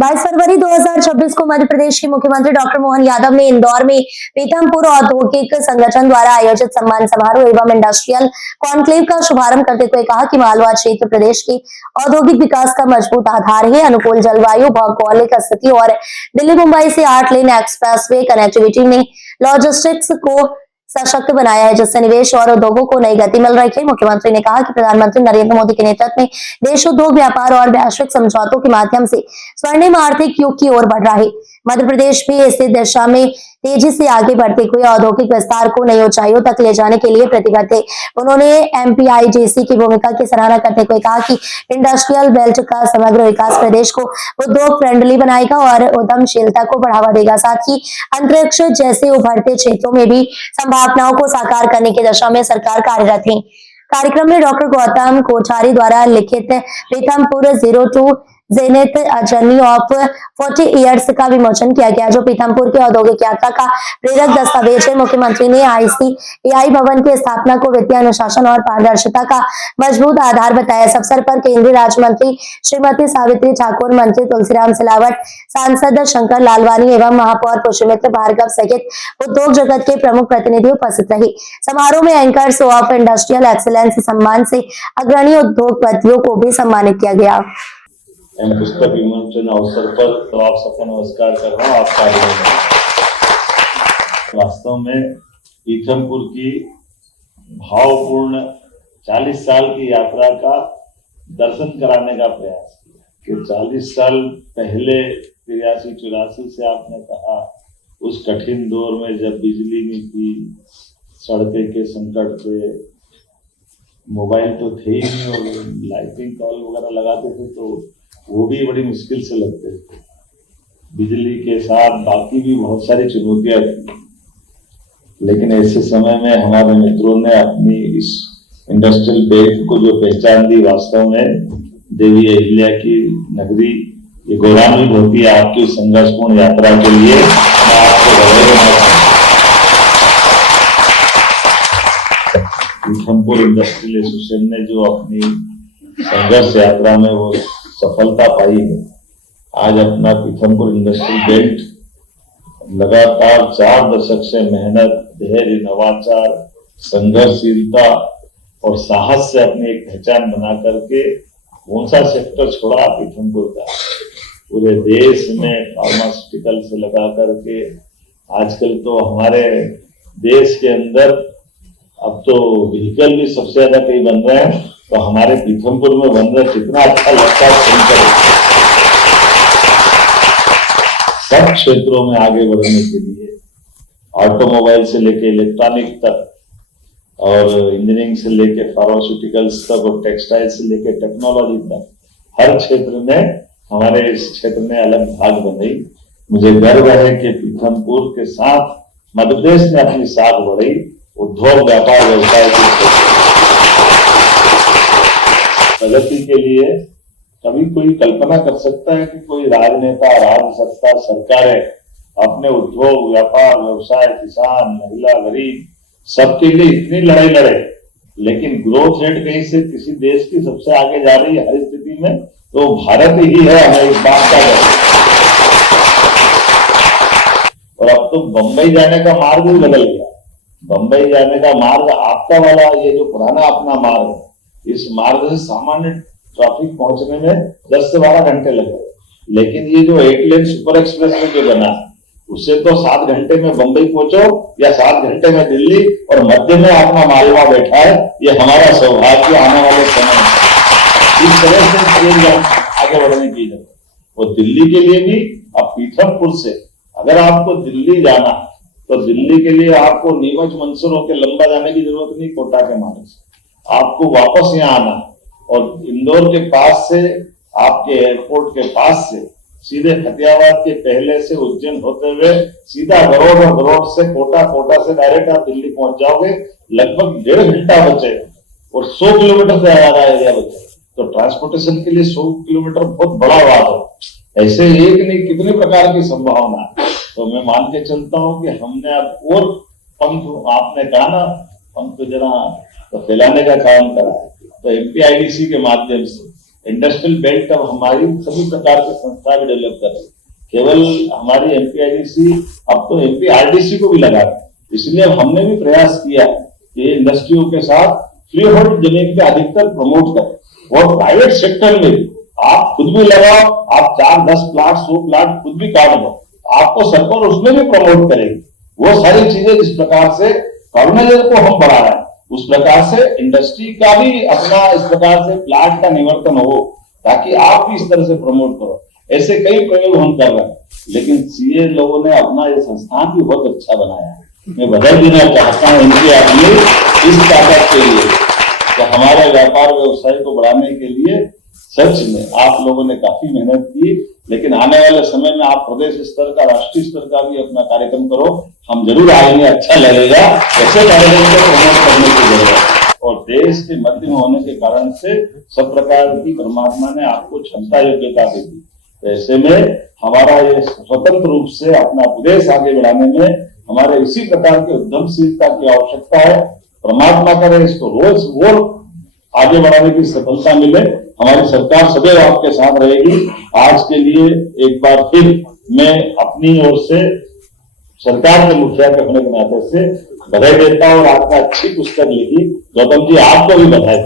22 फरवरी 2026 को मध्य प्रदेश के मुख्यमंत्री डॉक्टर मोहन यादव ने इंदौर में पीथमपुर औद्योगिक संगठन द्वारा आयोजित सम्मान समारोह एवं इंडस्ट्रियल कॉन्क्लेव का शुभारंभ करते हुए कहा कि मालवा क्षेत्र प्रदेश के औद्योगिक विकास का मजबूत आधार है। अनुकूल जलवायु, भौगोलिक स्थिति और दिल्ली मुंबई से 8 लेन एक्सप्रेसवे कनेक्टिविटी ने लॉजिस्टिक्स को सशक्त बनाया है, जिससे निवेश और उद्योगों को नई गति मिल रही है। मुख्यमंत्री ने कहा कि प्रधानमंत्री नरेंद्र मोदी के नेतृत्व में देश उद्योग, व्यापार और वैश्विक समझौतों के माध्यम से स्वर्णिम आर्थिक युग की ओर बढ़ रहा है। मध्य प्रदेश भी इसी दिशा में तेजी से आगे बढ़ते हुए औद्योगिक विस्तार को नई ऊंचाइयों तक ले जाने के लिए प्रतिबद्ध है। उन्होंने एमपीआईडीसी की भूमिका की सराहना करते हुए कहा कि इंडस्ट्रियल बेल्ट का समग्र विकास प्रदेश को उद्योग फ्रेंडली बनाएगा और उद्यमशीलता को बढ़ावा देगा। साथ ही अंतरिक्ष जैसे उभरते क्षेत्रों में भी संभावनाओं को साकार करने की दिशा में सरकार कार्यरत है। कार्यक्रम में डॉक्टर गौतम कोठारी द्वारा लिखित Pithampur 02 Janet journey of 40 years का विमोचन किया गया, जो पीथमपुर की औद्योगिक यात्रा का प्रेरक दस्तावेज है। मुख्यमंत्री ने आईसीएआई भवन की स्थापना को वित्तीय अनुशासन और पारदर्शिता का मजबूत आधार बताया। इस अवसर पर केंद्रीय राज्य मंत्री श्रीमती सावित्री ठाकुर, मंत्री तुलसीराम सिलावट, सांसद शंकर लालवानी एवं महापौर पुष्पमित्र भार्गव सहित उद्योग जगत के प्रमुख प्रतिनिधि उपस्थित रहे। समारोह में एंकर्स ऑफ इंडस्ट्रियल एक्सीलेंस सम्मान से अग्रणी उद्योगपतियों को भी सम्मानित किया गया। पुस्तक विमोचन अवसर पर तो आप सबका नमस्कार कर रहा हूँ। आपका वास्तव में पीथमपुर की भावपूर्ण 40 साल की यात्रा का दर्शन कराने का प्रयास किया कि 40 साल पहले 83-84 से आपने कहा उस कठिन दौर में जब बिजली नहीं थी, सड़कें के संकट थे, मोबाइल तो थे ही नहीं और लाइटिंग कॉल वगैरह लगाते थे तो वो भी बड़ी मुश्किल से लगते थे। बिजली के साथ बाकी भी बहुत सारी चुनौतियां थी, लेकिन ऐसे समय में हमारे मित्रों ने अपनी इस इंडस्ट्रियल बेल्ट को जो पहचान दी, वास्तव में देवी अहिल्या की नगरी ये गौरवान्वित होती है आपकी संघर्षपूर्ण यात्रा के लिए। मैं आपको बधाई देना चाहूँ। पीथमपुर इंडस्ट्रियल एसोसिएशन ने जो अपनी संघर्ष यात्रा में वो सफलता पाई है, आज अपना पीथमपुर इंडस्ट्रियल बेल्ट लगातार 4 दशक से मेहनत, धैर्य, नवाचार, संघर्षशीलता और साहस से अपनी एक पहचान बना करके कौन सा सेक्टर छोड़ा पीथमपुर का, पूरे देश में फार्मास्यूटिकल से लगा करके आजकल तो हमारे देश के अंदर अब तो व्हीकल भी सबसे ज्यादा कई बन रहे हैं, तो हमारे पीथमपुर में बन रहे, कितना अच्छा लगता है सुनकर। सब क्षेत्रों में आगे बढ़ने के लिए ऑटोमोबाइल से लेके इलेक्ट्रॉनिक तक और इंजीनियरिंग से लेके फार्मास्यूटिकल्स तक और टेक्सटाइल से लेके टेक्नोलॉजी तक, हर क्षेत्र में हमारे इस क्षेत्र ने अलग भाग बनाई। मुझे गर्व है कि पीथमपुर के साथ मध्य प्रदेश ने अपनी साख बढ़ाई उद्योग, व्यापार, व्यवसाय की प्रगति के लिए। कभी कोई कल्पना कर सकता है कि कोई राजनेता, राज्य सत्ता, सरकारें अपने उद्योग, व्यापार, व्यवसाय, किसान, महिला, गरीब सबके लिए इतनी लड़ाई लड़े, लेकिन ग्रोथ रेट कहीं से किसी देश की सबसे आगे जा रही है हर स्थिति में, तो भारत ही है। हमें इस बात का डर। और अब तो बंबई जाने का मार्ग भी बदल गया। बंबई जाने का मार्ग आपका वाला ये जो पुराना अपना मार्ग है, इस मार्ग से सामान्य ट्रैफिक पहुंचने में 10 से 12 घंटे लगे, लेकिन ये जो 8 लेन सुपर एक्सप्रेस में जो बना उससे तो 7 घंटे में बंबई पहुंचो या 7 घंटे में दिल्ली, और मध्य में अपना मालवा बैठा है। ये हमारा सौभाग्य आने वाले समय में इस तरह से आगे बढ़ने की जरूरत। और दिल्ली के लिए भी अब पीथमपुर से अगर आपको दिल्ली जाना तो दिल्ली के लिए आपको नीमच, मंदसौर होकर लंबा जाने की जरूरत नहीं, कोटा के मार्ग से आपको वापस यहाँ आना और इंदौर के पास से, आपके एयरपोर्ट के पास से सीधे फतेहाबाद के पहले से उज्जैन होते हुए सीधा गरोड़ और गरोड़ से कोटा, कोटा से डायरेक्ट आप दिल्ली पहुंच जाओगे। लगभग 1.5 घंटा बचे और 100 किलोमीटर से ज्यादा एरिया बचे। तो ट्रांसपोर्टेशन के लिए 100 किलोमीटर बहुत बड़ा बात है। ऐसे एक नहीं कितने प्रकार की संभावना है। तो मैं मान के चलता हूं कि हमने अब और पंख, आपने कहा ना पंख जरा तो फैलाने का काम करा है। तो एमपीआईडीसी के माध्यम से इंडस्ट्रियल बेल्ट अब हमारी सभी प्रकार के संस्था भी डेवलप कर रही है। केवल हमारी एमपीआईडीसी अब तो एमपीआरडीसी को भी लगा है। इसलिए हमने भी प्रयास किया कि इंडस्ट्रियों के साथ फ्री होल्ड जमीन पे अधिकतर प्रमोट करें और प्राइवेट सेक्टर में आप खुद भी लगाओ, आप 4, 10 प्लाट 100 प्लाट खुद भी काट दो, आपको सरकार उसमें भी प्रमोट करेगी। वो सारी चीजें जिस प्रकार से फर्टिलाइजर को हम बढ़ा रहे हैं उस प्रकार से इंडस्ट्री का भी अपना इस प्रकार से प्लाट का निवर्तन हो, ताकि आप भी इस तरह से प्रमोट करो। ऐसे कई प्रयोग हम कर रहे हैं, लेकिन सीए लोगों ने अपना ये संस्थान भी बहुत अच्छा बनाया है। मैं बधाई देना चाहता हूँ इनके आगे इस ताकत के लिए कि हमारे व्यापार व्यवसाय को बढ़ाने के लिए सच में आप लोगों ने काफी मेहनत की, लेकिन आने वाले समय में आप प्रदेश स्तर का, राष्ट्रीय स्तर का भी अपना कार्यक्रम करो। हम जरूर आएंगे, अच्छा लगेगा। ऐसे कार्यक्रम को प्रमोट करने की जरूरत है और देश के मध्य में होने के कारण से सब प्रकार की परमात्मा ने आपको क्षमता योग्यता दी थी। ऐसे में हमारा ये स्वतंत्र रूप से अपना प्रदेश आगे बढ़ाने में हमारे इसी प्रकार के उद्यमशीलता की आवश्यकता है। परमात्मा करे इसको रोज और आगे बढ़ाने की सफलता मिले। हमारी सरकार सदैव आपके साथ रहेगी। आज के लिए एक बार फिर मैं अपनी ओर से सरकार के मुखिया के होने के नाते से बधाई देता हूँ और आपने अच्छी पुस्तक लिखी। गौतम जी, आपको भी बधाई।